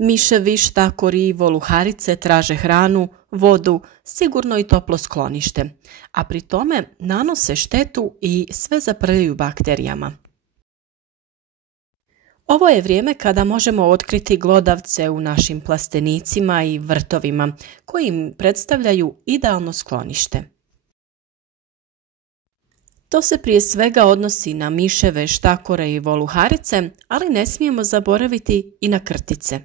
Miševi, štakori i voluharice traže hranu, vodu, sigurno i toplo sklonište, a pri tome nanose štetu i sve zaprljaju bakterijama. Ovo je vrijeme kada možemo otkriti glodavce u našim plastenicima i vrtovima, koji im predstavljaju idealno sklonište. To se prije svega odnosi na miševe, štakore i voluharice, ali ne smijemo zaboraviti i na krtice.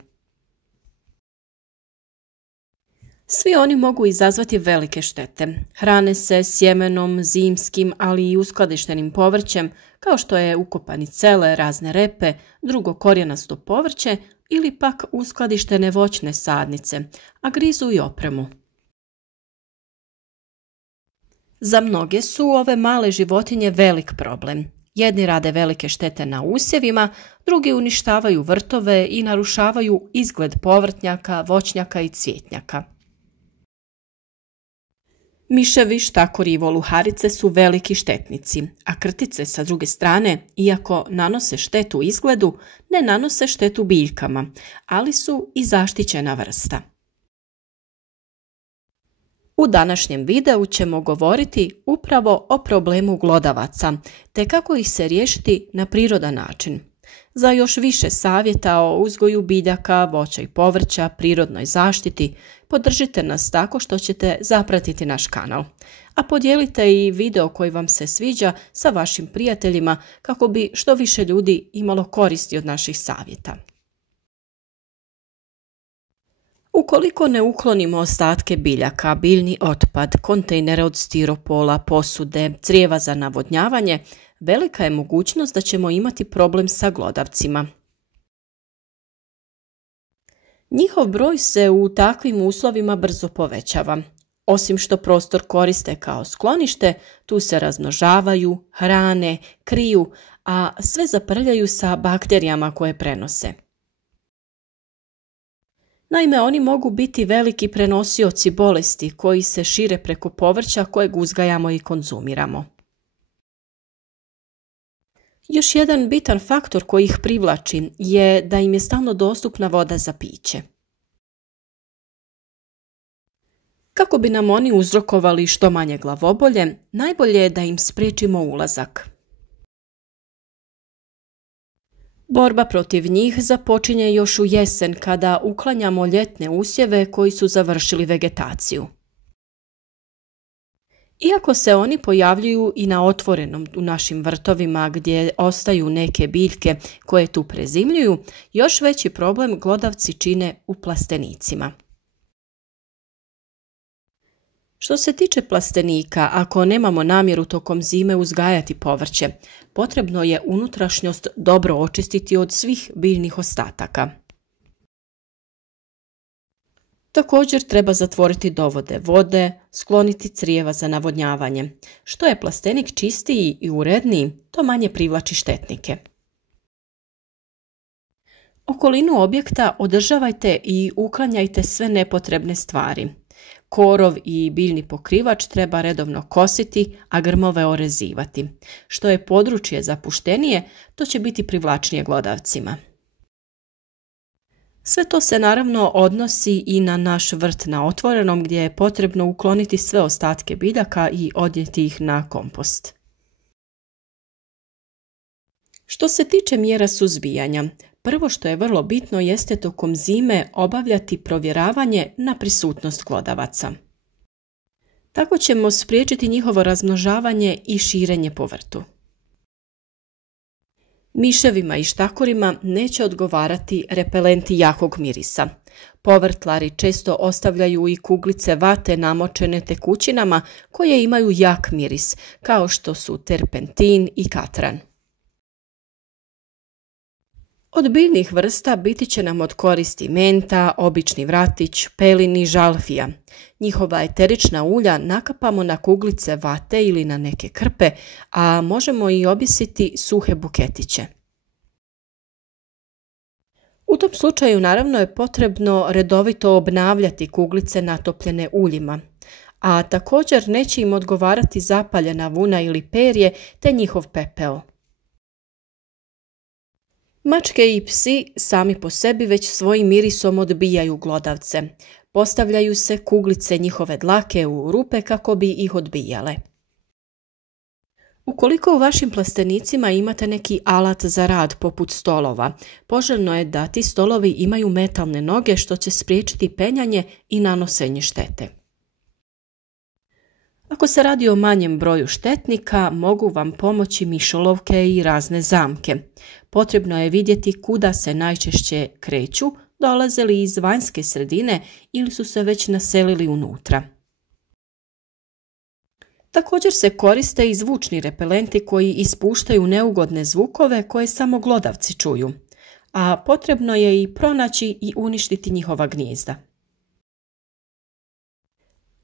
Svi oni mogu izazvati velike štete. Hrane se sjemenom, zimskim, ali i uskladištenim povrćem, kao što je ukopani cele, razne repe, drugo korijenasto povrće ili pak uskladištene voćne sadnice, a grizu i opremu. Za mnoge su ove male životinje velik problem. Jedni rade velike štete na usjevima, drugi uništavaju vrtove i narušavaju izgled povrtnjaka, voćnjaka i cvjetnjaka. Miševi, štakori i voluharice su veliki štetnici, a krtice sa druge strane, iako nanose štetu izgledu, ne nanose štetu biljkama, ali su i zaštićena vrsta. U današnjem videu ćemo govoriti upravo o problemu glodavaca, te kako ih se riješiti na prirodan način. Za još više savjeta o uzgoju biljaka, voća i povrća, prirodnoj zaštiti, podržite nas tako što ćete zapratiti naš kanal. A podijelite i video koji vam se sviđa sa vašim prijateljima kako bi što više ljudi imalo koristi od naših savjeta. Ukoliko ne uklonimo ostatke biljaka, biljni otpad, kontejnere od stiropola, posude, crijeva za navodnjavanje, velika je mogućnost da ćemo imati problem sa glodavcima. Njihov broj se u takvim uslovima brzo povećava. Osim što prostor koriste kao sklonište, tu se razmnožavaju, hrane, kriju, a sve zaprljaju sa bakterijama koje prenose. Naime, oni mogu biti veliki prenosioci bolesti koji se šire preko povrća kojeg uzgajamo i konzumiramo. Još jedan bitan faktor koji ih privlači je da im je stalno dostupna voda za piće. Kako bi nam oni uzrokovali što manje glavobolje, najbolje je da im spriječimo ulazak. Borba protiv njih započinje još u jesen kada uklanjamo ljetne usjeve koji su završili vegetaciju. Iako se oni pojavljuju i na otvorenom u našim vrtovima gdje ostaju neke biljke koje tu prezimljuju, još veći problem glodavci čine u plastenicima. Što se tiče plastenika, ako nemamo namjeru tokom zime uzgajati povrće, potrebno je unutrašnjost dobro očistiti od svih biljnih ostataka. Također treba zatvoriti dovode vode, skloniti crijeva za navodnjavanje. Što je plastenik čistiji i uredniji, to manje privlači štetnike. Okolinu objekta održavajte i uklanjajte sve nepotrebne stvari. Korov i biljni pokrivač treba redovno kositi, a grmove orezivati. Što je područje zapuštenije, to će biti privlačnije glodavcima. Sve to se naravno odnosi i na naš vrt na otvorenom gdje je potrebno ukloniti sve ostatke biljaka i odnijeti ih na kompost. Što se tiče mjera suzbijanja, prvo što je vrlo bitno jeste tokom zime obavljati provjeravanje na prisutnost glodavaca. Tako ćemo spriječiti njihovo razmnožavanje i širenje po vrtu. Miševima i štakorima neće odgovarati repelenti jakog mirisa. Povrtlari često ostavljaju i kuglice vate namočene tekućinama koje imaju jak miris, kao što su terpentin i katran. Od biljnih vrsta biti će nam od koristi menta, obični vratić, pelin i žalfija. Njihova eterična ulja nakapamo na kuglice vate ili na neke krpe, a možemo i objesiti suhe buketiće. U tom slučaju naravno je potrebno redovito obnavljati kuglice natopljene uljima, a također neće im odgovarati zapaljena vuna ili perje te njihov pepeo. Mačke i psi sami po sebi već svojim mirisom odbijaju glodavce. Postavljaju se kuglice njihove dlake u rupe kako bi ih odbijale. Ukoliko u vašim plastenicima imate neki alat za rad poput stolova, poželjno je da ti stolovi imaju metalne noge što će spriječiti penjanje i nanosenje štete. Ako se radi o manjem broju štetnika, mogu vam pomoći mišolovke i razne zamke. Potrebno je vidjeti kuda se najčešće kreću, dolaze li iz vanjske sredine ili su se već naselili unutra. Također se koriste i zvučni repelenti koji ispuštaju neugodne zvukove koje samo glodavci čuju, a potrebno je i pronaći i uništiti njihova gnijezda.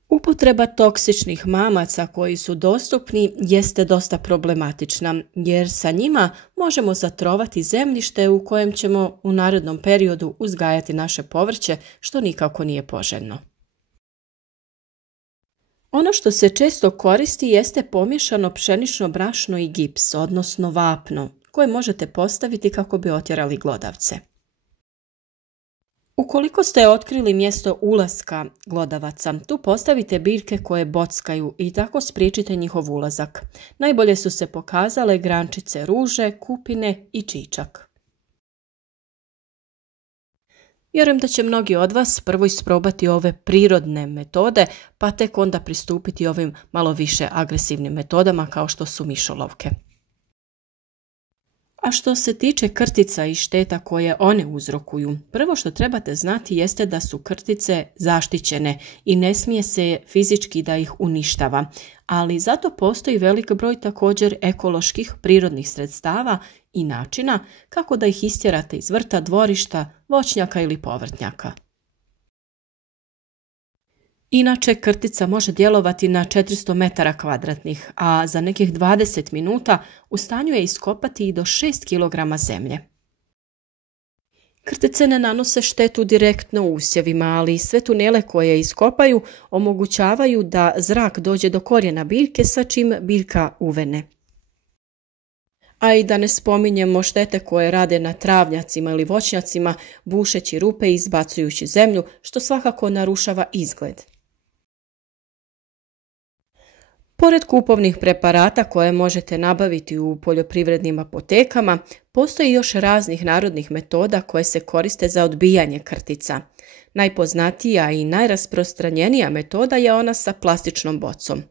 Upotreba toksičnih mamaca koji su dostupni jeste dosta problematična, jer sa njima možemo zatrovati zemljište u kojem ćemo u narednom periodu uzgajati naše povrće, što nikako nije poželjno. Ono što se često koristi jeste pomiješano pšenično brašno i gips, odnosno vapno, koje možete postaviti kako bi otjerali glodavce. Ukoliko ste otkrili mjesto ulaska glodavaca, tu postavite biljke koje bockaju i tako spriječite njihov ulazak. Najbolje su se pokazale grančice ruže, kupine i čičak. Vjerujem da će mnogi od vas prvo isprobati ove prirodne metode, pa tek onda pristupiti ovim malo više agresivnim metodama kao što su mišolovke. A što se tiče krtica i šteta koje one uzrokuju, prvo što trebate znati jeste da su krtice zaštićene i ne smije se fizički da ih uništava, ali zato postoji velik broj također ekoloških prirodnih sredstava i načina kako da ih istjerate iz vrta, dvorišta, voćnjaka ili povrtnjaka. Inače, krtica može djelovati na 400 metara kvadratnih, a za nekih 20 minuta u stanju je iskopati i do 6 kg zemlje. Krtice ne nanose štetu direktno usjevima, ali sve tunele koje iskopaju omogućavaju da zrak dođe do korijena biljke sa čim biljka uvene. A i da ne spominjemo štete koje rade na travnjacima ili voćnjacima, bušeći rupe i izbacujući zemlju, što svakako narušava izgled. Pored kupovnih preparata koje možete nabaviti u poljoprivrednim apotekama, postoji još raznih narodnih metoda koje se koriste za odbijanje krtica. Najpoznatija i najrasprostranjenija metoda je ona sa plastičnom bocom.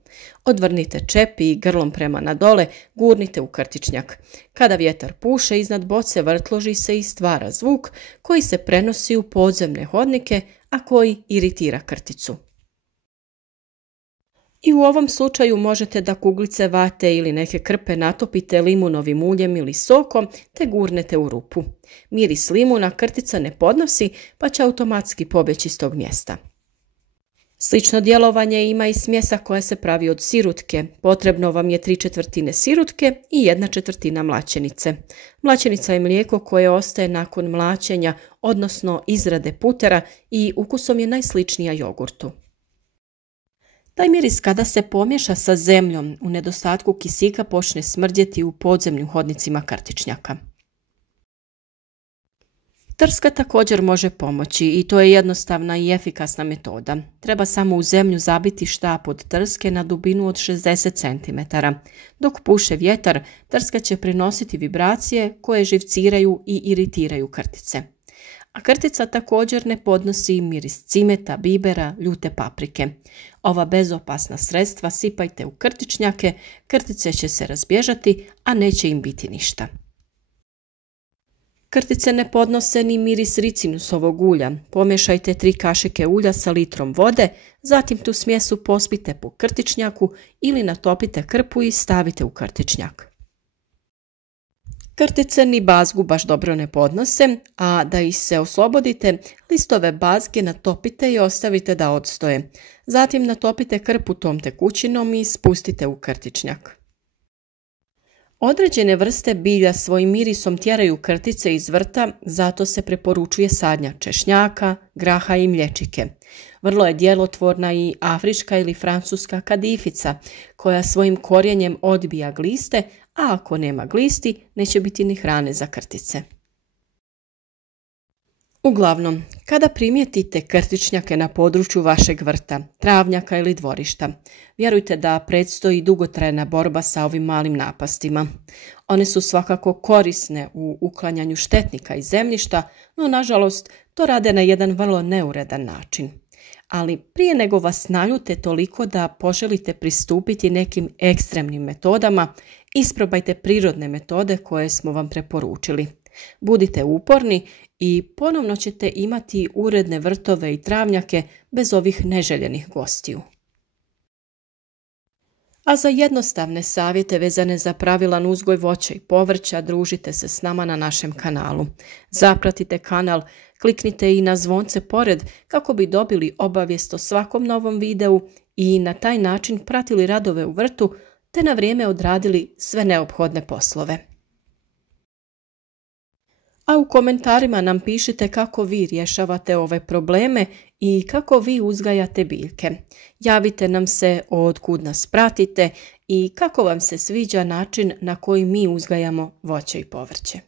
Odvrnite čep i grlom prema nadole gurnite u krtičnjak. Kada vjetar puše iznad boce vrtloži se i stvara zvuk koji se prenosi u podzemne hodnike, a koji iritira krticu. I u ovom slučaju možete da kuglice vate ili neke krpe natopite limunovim uljem ili sokom te gurnete u rupu. Miris limuna krtica ne podnosi pa će automatski pobjeći s tog mjesta. Slično djelovanje ima i smjesa koja se pravi od sirutke. Potrebno vam je 3/4 sirutke i 1/4 mlačenice. Mlačenica je mlijeko koje ostaje nakon mlačenja, odnosno izrade putera i ukusom je najsličnija jogurtu. Taj miris kada se pomiješa sa zemljom u nedostatku kisika počne smrdjeti u podzemnim hodnicima krtičnjaka. Trska također može pomoći i to je jednostavna i efikasna metoda. Treba samo u zemlju zabiti štap od trske na dubinu od 60 cm. Dok puše vjetar, trska će prenositi vibracije koje živciraju i iritiraju krtice. A krtica također ne podnosi miris cimeta, bibera, ljute paprike. Ova bezopasna sredstva sipajte u krtičnjake, krtice će se razbježati, a neće im biti ništa. Krtice ne podnose ni miris ricinusovog ulja. Pomiješajte 3 kašike ulja sa litrom vode, zatim tu smjesu pospite po krtičnjaku ili natopite krpu i stavite u krtičnjak. Krtice ni bazgu baš dobro ne podnose, a da ih se oslobodite, listove bazge natopite i ostavite da odstoje. Zatim natopite krpu tom tekućinom i spustite u krtičnjak. Određene vrste bilja svojim mirisom tjeraju krtice iz vrta, zato se preporučuje sadnja češnjaka, graha i mlječike. Vrlo je djelotvorna i afrička ili francuska kadifica, koja svojim korijenjem odbija gliste, a ako nema glisti, neće biti ni hrane za krtice. Uglavnom, kada primijetite krtičnjake na području vašeg vrta, travnjaka ili dvorišta, vjerujte da predstoji dugotrajna borba sa ovim malim napastima. One su svakako korisne u uklanjanju štetnika iz zemljišta, no nažalost to rade na jedan vrlo neuredan način. Ali prije nego vas naljute toliko da poželite pristupiti nekim ekstremnim metodama, isprobajte prirodne metode koje smo vam preporučili. Budite uporni i ponovno ćete imati uredne vrtove i travnjake bez ovih neželjenih gostiju. A za jednostavne savjete vezane za pravilan uzgoj voća i povrća družite se s nama na našem kanalu. Zapratite kanal, kliknite i na zvonce pored kako bi dobili obavijest o svakom novom videu i na taj način pratili radove u vrtu te na vrijeme odradili sve neophodne poslove. A u komentarima nam pišite kako vi rješavate ove probleme i kako vi uzgajate biljke. Javite nam se od kud nas pratite i kako vam se sviđa način na koji mi uzgajamo voće i povrće.